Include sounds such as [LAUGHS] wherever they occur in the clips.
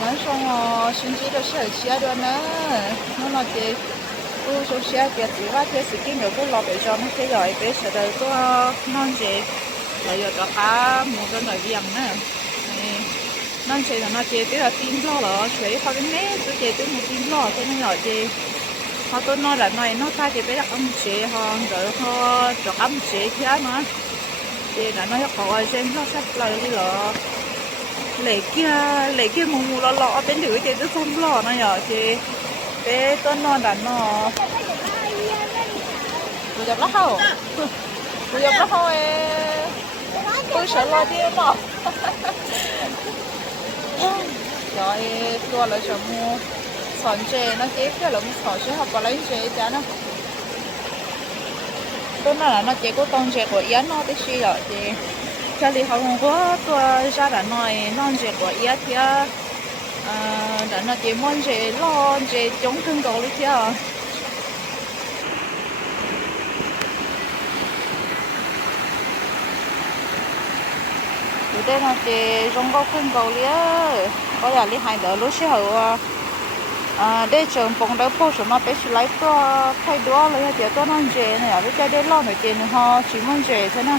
nhắn là số xe kia nó rồi cái cái tôi nói là nói nó ta chị bé là ông chị họ rồi họ cho ông chị thế mà chị là nói họ trên nó sắp lời đi rồi lệ kia lệ kia mù mù lọ lọ, bên lưỡi chị tôi không lọ nó nhở chị. Bé tôi non đã nó tôi gặp lắc hậu tôi nhập lắc hậu tôi sợ lo đi mà rồi tôi lại sợ mua. Sòn chè nó chế cái lồng sò sẽ học vào lấy chè chả nó. Tôi nói là nó chế có con chè của yến nó tới xí rồi chị thì cho học có tôi ra đã nói non chè của thì à đã nó chế món chè lo chè chống thương cầu đi thì ở đây nó chè trong có thương cầu có là li hai đỡ lúc xí à đây trường phòng đỡ phố số mà bé chỉ lấy to thay đó lấy thì tôi non chè này ở cái đây lo này chè nữa ho chỉ món chè thế nào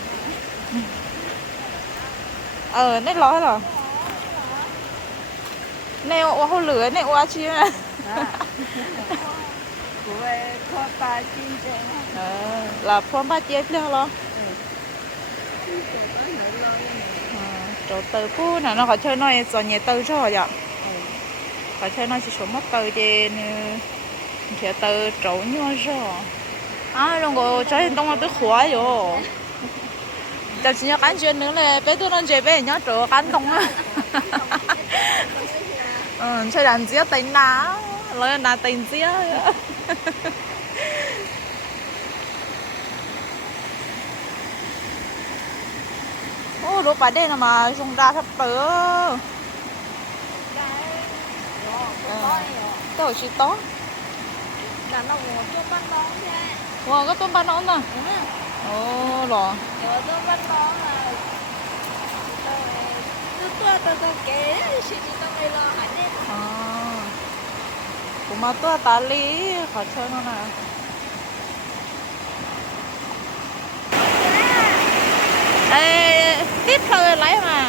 ờ nét lo rồi. Nè ô hô lửa nè ô chi nè chim chè ờ là phong ba chia nữa lo chỗ từ phu là nó có chơi nói cho nhẹ từ cho vậy có chơi nói chỉ số mất từ thì thì từ chỗ nhau rồi à rồi có chơi đông là tới khóa rồi giờ chỉ nhớ cán chuyện nữa là bé tôi nói chơi bé nhớ chỗ cán đông á. Ừ chơi đàn dĩa tính ná lấy là tính dĩa. Ô lúc bà đây là mà dùng ra thấp tớ. Tôi chỉ to. Là nó ngồi cho bắt nó thế. Wow có tôm ba nón โอ้หรอเดี๋ยวต้องวันร้องอะตัวตัวตัวตัวเก๋ชิจิต้องไปรอหันเนี่ยอ๋อผมมาตัวตาลีขอเชิญหน่อยเอ้ติดเคยไลมา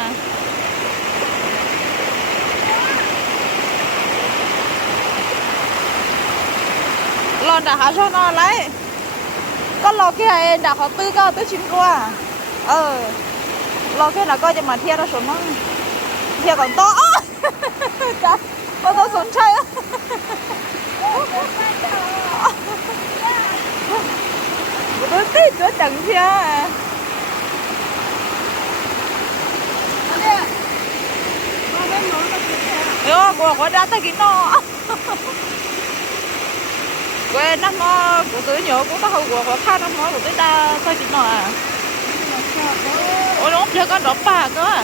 ลอนดาหาชอนอะไร rồi cho bắt nó là tôi tôi tôi tôi kế chỉ chỉ tôi mới lo hẳn đấy à cũng mà tôi ta lý khó chơi nó nè Ê, tiếp thôi lấy mà lon đã hả cho nó lấy có lò kia em đã họ tư cơ tư chín qua ờ lò kia là coi cho mà thia nó xuống nó thia còn to chả có to xuống chơi á tôi tí chỗ chẳng thia à Yo, gua gua đã tới cái nó quê nó nó của tôi nhớ cũng có hậu quả của khá nó nói của tôi ta sao chị nói à. Ôi nó chưa có đổ bà cơ. À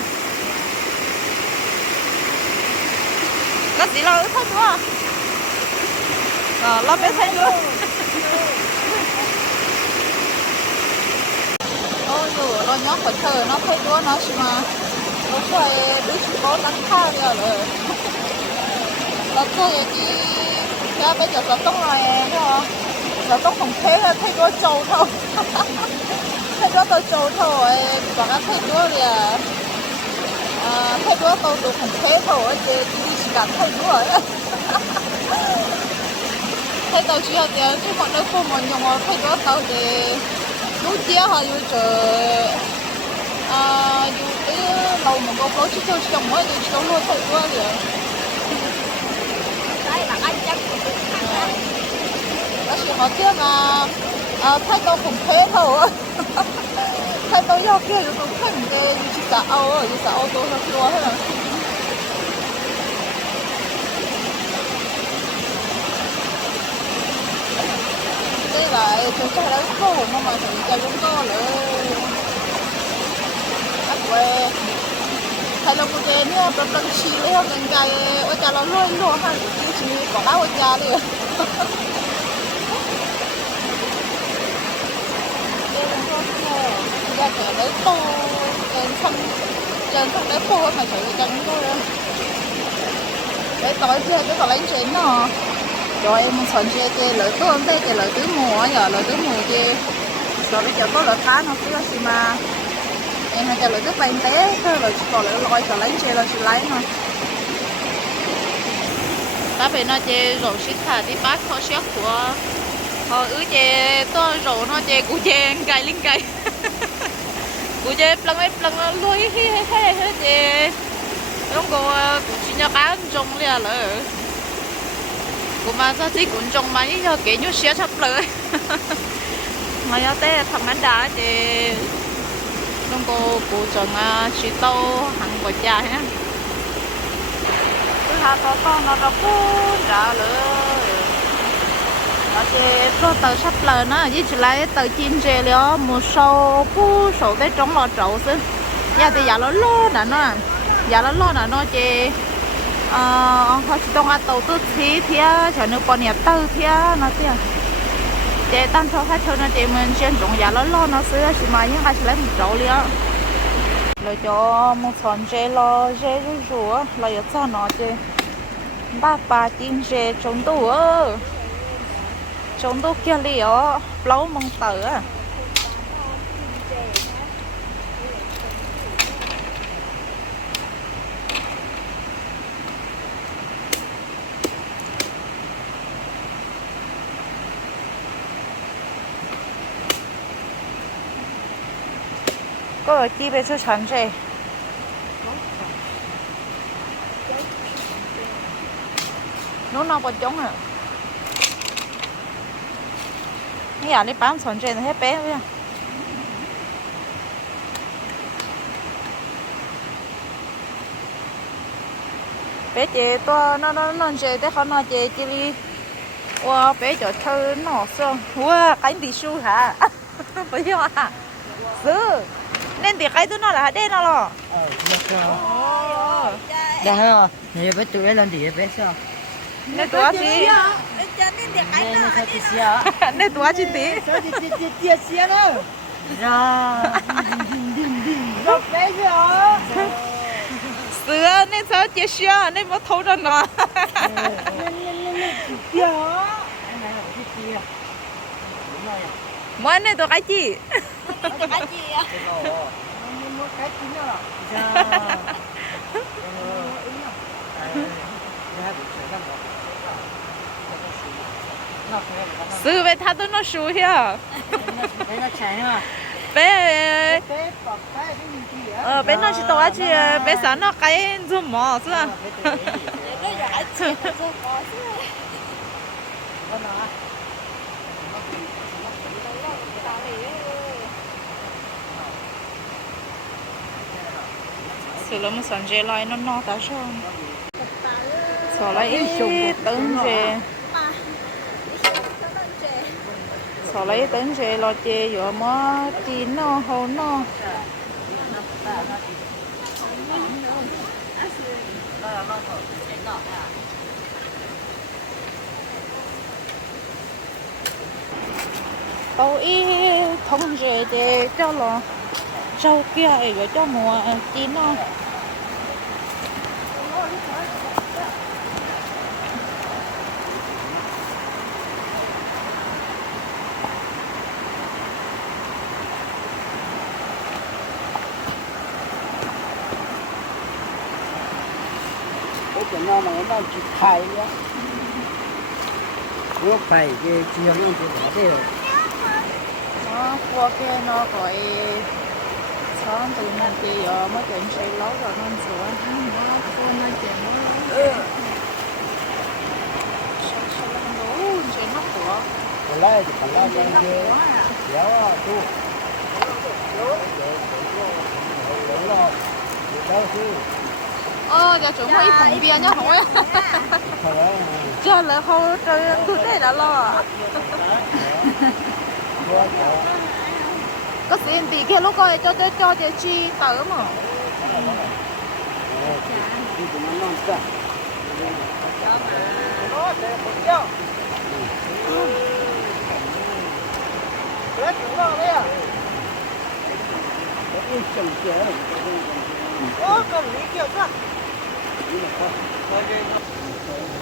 có gì lo thấy nữa à lo biết thấy luôn. Ôi, dù nó nhóc phải thờ nó thấy nữa nó chứ mà nó phải đứa chỉ có đánh thang rồi nó thôi thì giờ bây giờ tông rồi em không? Giờ tông không thế [LAUGHS] thấy đua trâu thôi thấy đua tôi trâu thôi và nó thấy đua gì à thấy đua tôi không thấy thôi thì đi chỉ cần thấy đua ấy. [LAUGHS] Thấy tôi chỉ là chứ mọi nơi không mọi nhung thấy đua tôi thì lúc chia họ yêu chờ à yêu cái một cái lối chỉ cho chồng ấy thì chồng luôn thấy đây là anh chắc. 而且好变啊，啊，太多红配头啊，太多要变如果看你的，尤其在澳哦，尤其澳洲上去玩了。đây là chúng ta đã có hồn mà thì cho chúng to nữa ắt quê thay lòng một cái nữa bấm bấm chi lấy học ngành cái ôi cả nó luôn luôn hẳn cái chi có bao ôi cha lấy to trên sân trên sân lấy khô mà trở cái chân thôi. Để tối kia cái còn lấy chén nọ rồi em chọn chơi cái lợi tôi không thấy cái lợi tứ mùa giờ lợi tứ mùa kia. Rồi bây giờ có lợi cá nó cứ gì mà. Em hay cho lợi tứ bay té thôi rồi còn lợi loi còn lấy chơi rồi chị lấy mà ta phải nói chê rổ xích thả đi bác khó xéo của họ ứ chê, to rổ nó chê, cú chê cày linh cày [LAUGHS] cú chê plăng ấy plăng lôi, hi hi hi hi, chê. Lúc cô ờ, cụ chỉ nhà bán trông liền lỡ cụ mà ra chỉ cũng trông mà như cái như xé sắp lỡ mà nhớ té thằng anh đã chê. Lúc cô, cú chồng à chỉ tàu hàng của cha ha cứ hà to to nó nó cú trả lời nó sẽ có tờ sắp lờ nó với chỉ lấy tờ chín chè lió một số cú số tới trống lò trậu xứ giờ thì giờ nó lo đã nó giờ nó lo đã nó chê ờ họ chỉ tông ăn tàu tư thí thía cho nó còn nhập tư thía nó thía chè tăng cho khách cho nó chè mình chuyên dụng giờ nó lo nó xứ chỉ mà những cái chỉ lấy một trậu liao lo cho một phần chế lo chế rú rú lo giờ cho nó chứ. Ba ba chín chế chống tủ chống tủ kia liao lâu mong tử à có chi về số sản gì nó nào còn chống à cái nhà đi bán sản gì nó hết bé vậy bé chị to nó nó nó chị thế không nó chị chị đi wow bé cho chơi nó xong wow cánh gì su hả bây giờ à sư nên thì cái thứ nó là đen nó lo Ờ, được rồi. Dạ? Thì bé tụi lên thì bé sao? nên tụi chị [LAUGHS] cho nên Nên nên tí sao đó? Dạ. Rồi bé sao? sữa nên sao chị xưa nên mất thấu ra nó Dạ. Anh này học cái gì à? Đúng rồi à? mỗi nên tụi cái chị cái gì à Cái đồ. Nó nó cái gì nữa? Dạ. sữa về thà tụi nó sủ hiểu Bé nó chạy hả? bé Bé bọc cái cái gì à? ờ bé nó chỉ tụi chị bé sao nó cái zum mỏ chứ Bé tụi cái gì? nó giả chết rồi có chứ Sữa là một sản chế lại nó no ta sao sữa lại tấn chế sữa lại tấn chế lo chế rồi mà tin nó hồ nó. Ý thông chế để cho lo. Châu kia rồi cho mùa chín nó nó chỉ thầy á. Ủa phải cái chỉ có những cái đó đấy rồi. nó qua kia nó gọi sáng từ mình thì giờ mới chuyện xây lấu rồi nên sửa nó con nó chuyện nó sao sao nó đủ chuyện nó của Còn lại thì còn lại cái cái kéo à tu. Đúng rồi. Đâu chứ. ờ giờ chúng mới phòng bia nhá hỏi Thôi đó. giờ là hồi trời tôi đây đã lo có xin thì kia lúc coi cho cho cho chị chi tớ mà Hãy subscribe cho kênh Ghiền Mì Gõ để không bỏ lỡ những video hấp dẫn tiên Đấy, đấy, đó là sẽ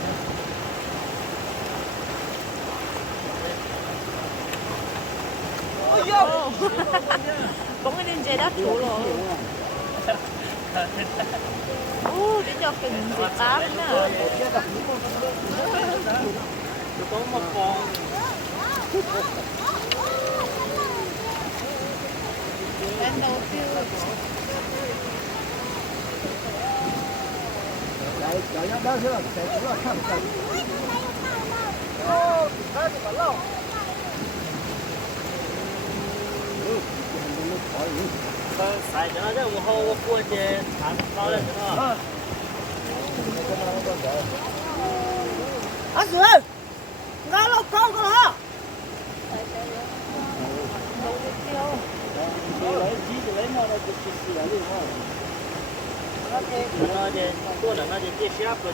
cũng là khăn cần. Ô, hai cái lâu. xài cho nó chứ một hôm qua chơi thằng to lên cho nó À rồi. Ngã lâu câu cơ hả? nó chơi tôi là nó chơi chơi xếp rồi thì nó nó nó của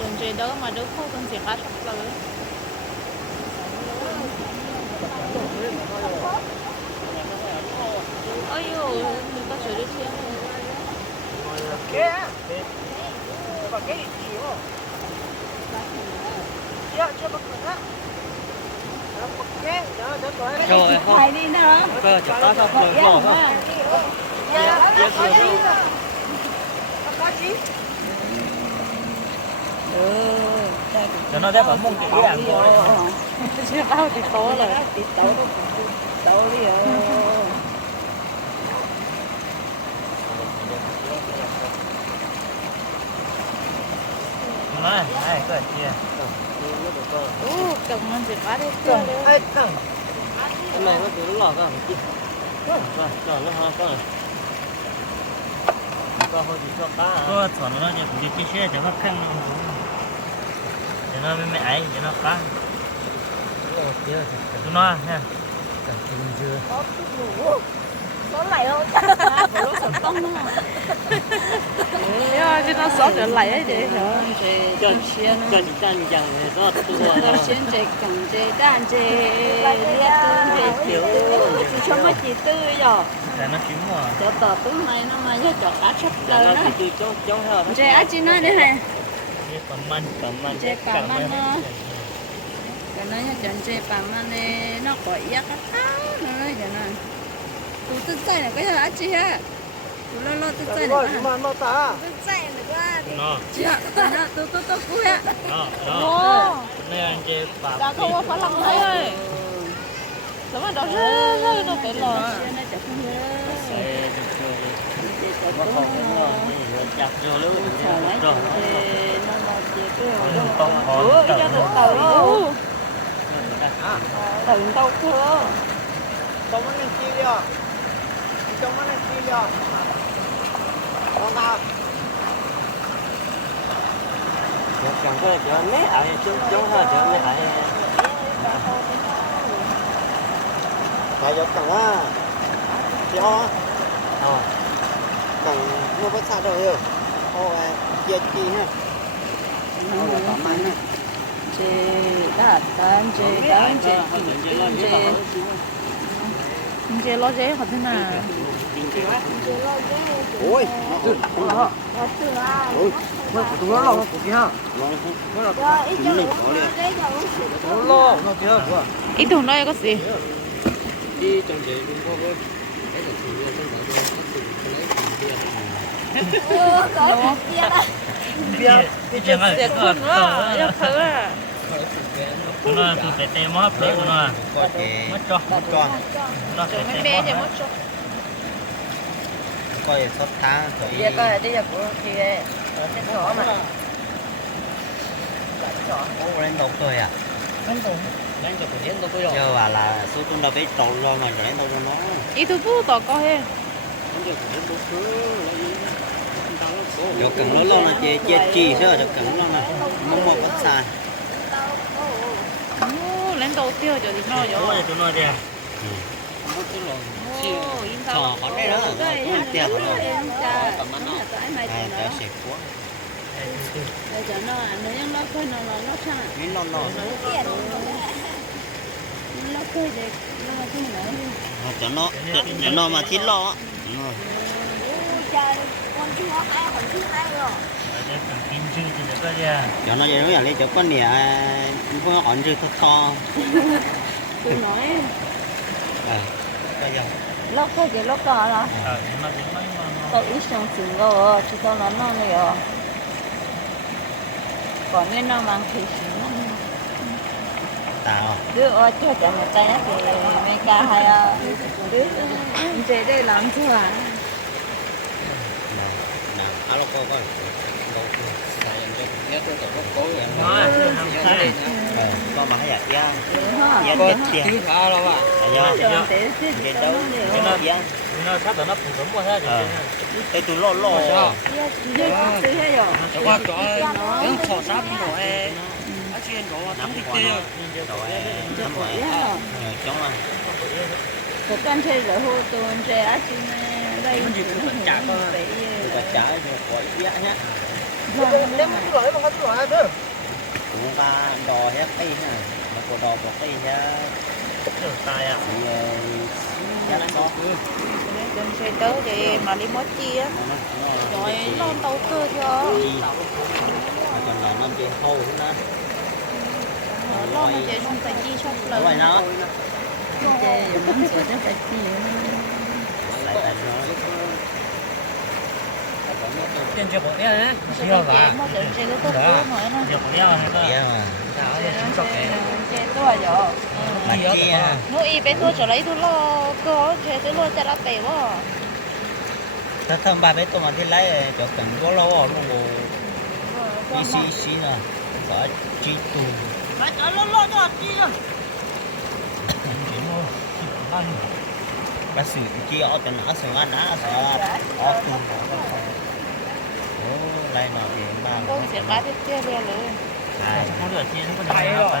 đừng chơi đó mà đứa khu con sẽ cá sắp tới Đó, đó, đó, đó. rồi không đi cơ sao rồi bỏ không Dạ, Dạ, dạ, dạ. cho nó để vào mông chỉ đàn thôi chưa bao thì to rồi มาไอ้ก็เฮียโอ้ตรงมันเป็นาได้เจอเลยไอ้ก็ทำไมมันถึงหลอกก็ไม่กินก็ก็แล้วฮะก็ก็พอดีก็ป้าก็สอนเราจะผมจะเชื่อแต่ว่าข้างนึงเดี๋ยวเรอไม่ไม่ไอ้เดี๋ยวเราป้าโอ้เยอะตัวน้อยฮะแต่จริงเยอะ chứ nó sót trở lại đấy để hả cho cho chị ta mình chẳng để cho tôi rồi. Xuyên chạy cẳng chạy đàn chạy liệt tư chạy tiểu Chỉ cho mấy chị tư rồi là nó chín mà Cho tờ tư này nó mà cho cho cá sắp lời nó đó. Chạy á chị nói này Chế cầm man cầm man Chế cầm man nó. Cái nó chọn chạy bằng mà nè Nó có ý cái táo Nó nói cho nó Tụ tư chạy này có cho á chị ha Tụ lo lo tư chạy này Rồi, có mà nó ta. Tư chạy này quá nó Chị ạ Nó tụ tụ tụ cú ha nó ô nó này anh chế bà đã không có phải lòng thấy ơi. Đúng rồi đó rất rất nó phải lò Nó chạy không nhớ sẽ được rồi nó không có gì chặt vô lưới Trời lấy rồi Thì nó là chị cứ không ủa còn cái cho tự tàu luôn tự tàu chưa Trong mắt này chi đi à? Trong mắt này chi đi? Con nào? chẳng có chỗ mấy ai chúng chúng ha chỗ mấy ai Tại giờ cần á. Chị Cần mua bát xa đâu hiểu. Ho à, chia chi ha. Ho là tạm ăn ha. Chị đã tán chị tán chị chị chế lo dễ học thế nào? Ôi tự nó ôi mới của tôi lo của kia mới là tôi lo nó kia của ít thùng đây có gì? Đi trong chế cũng có với cái là thùng này trong đó có thùng cái này bia bia cái chuyện gì cũng nữa, yêu cầu à nó tụi bé tê móp đấy của nó mất cho mất con. nó rồi sẽ mấy tê thì mất cho Coi sắp tháng rồi. Giờ coi là bây giờ của Nó sẽ nhỏ mà Ủa, lên đầu cười à? Lên đầu, lên đầu của đến bây giờ. Bảo là số tung đâu biết trộn rồi mà lên đâu nó. ý tôi bố tỏ có he cứ là? Cho cần nó lo là chê chê chi chứ cho cần nó mà muốn mua có xài. Cho đi nó Đúng rồi rồi, tụi nó đi à. Không có cái lòng Ồ, yên tâm Thò có đây đó, nó cũng tiền của nó. Tầm nó mày Ai cho cho nó. xịt quá. Để cho nó ăn nó nó khơi nó nó nó sang. Miếng non non. Nó khơi để nó cái nữa. Cho nó, cho nó mà thịt lo. Nó. Kim chư thì được cái gì? Cho nó vậy nó vậy lấy cho con nè, cũng có ổn chứ thật to. Tôi nói Ờ. Cái gì? nó khơi cái nó cỏ là Ờ, chỉ tôi ít xong chuyện rồi chỉ cho nó nó này rồi. Còn nên nó mang thì nó Tao. đứa ở cho cho một tay nó thì mấy ca hay à đứa chế đây làm chưa à Nào, alo cô coi con mà hãy giặt ra có thiếu thọ đâu à do cái đâu cái nó giặt nó sắp là nó phụ đúng quá hết rồi tôi tôi lo lo sao tôi qua chỗ nó khó sắp rồi ở trên đó nắm cái kia rồi nắm rồi chống à của con chơi là hô tôi chơi ở trên đây mình chỉ cần trả thôi chỉ cần trả thì khỏi giá nhá ta đò hết cây ha Mà cô đò bỏ cây ha Được à? Thì ờ, giá nó đừng xe tới thì mà đi mất chi á rồi lo tàu cơ cho còn là nó chỉ hâu nữa lo mà không phải chi xong Đúng rồi nó muốn phải chi Lại nó Tiền cho bọn em đấy. sẽ Chưa chạy cả. mà chạy xe cái tốt đấy nữa nó Giờ bọn em này cơ. Dạ mà Mà chi à nó y bé tôi trở lấy tôi lo cơ chạy tôi lo bể quá Thật thơm ba bé tôi mà thích lấy cho cần có lâu rồi luôn Đi xí xí nè Có chi tù nó chạy lo lo cho chi rồi Ăn. Bà sử chi ở trên nó sử ăn á Sợ ở ไล่มาเองบ้างต้องเสียบ้าเที่ยวเรือเลย ใช่ถ้าเกิดเที่ยวทุกคนไปหรอก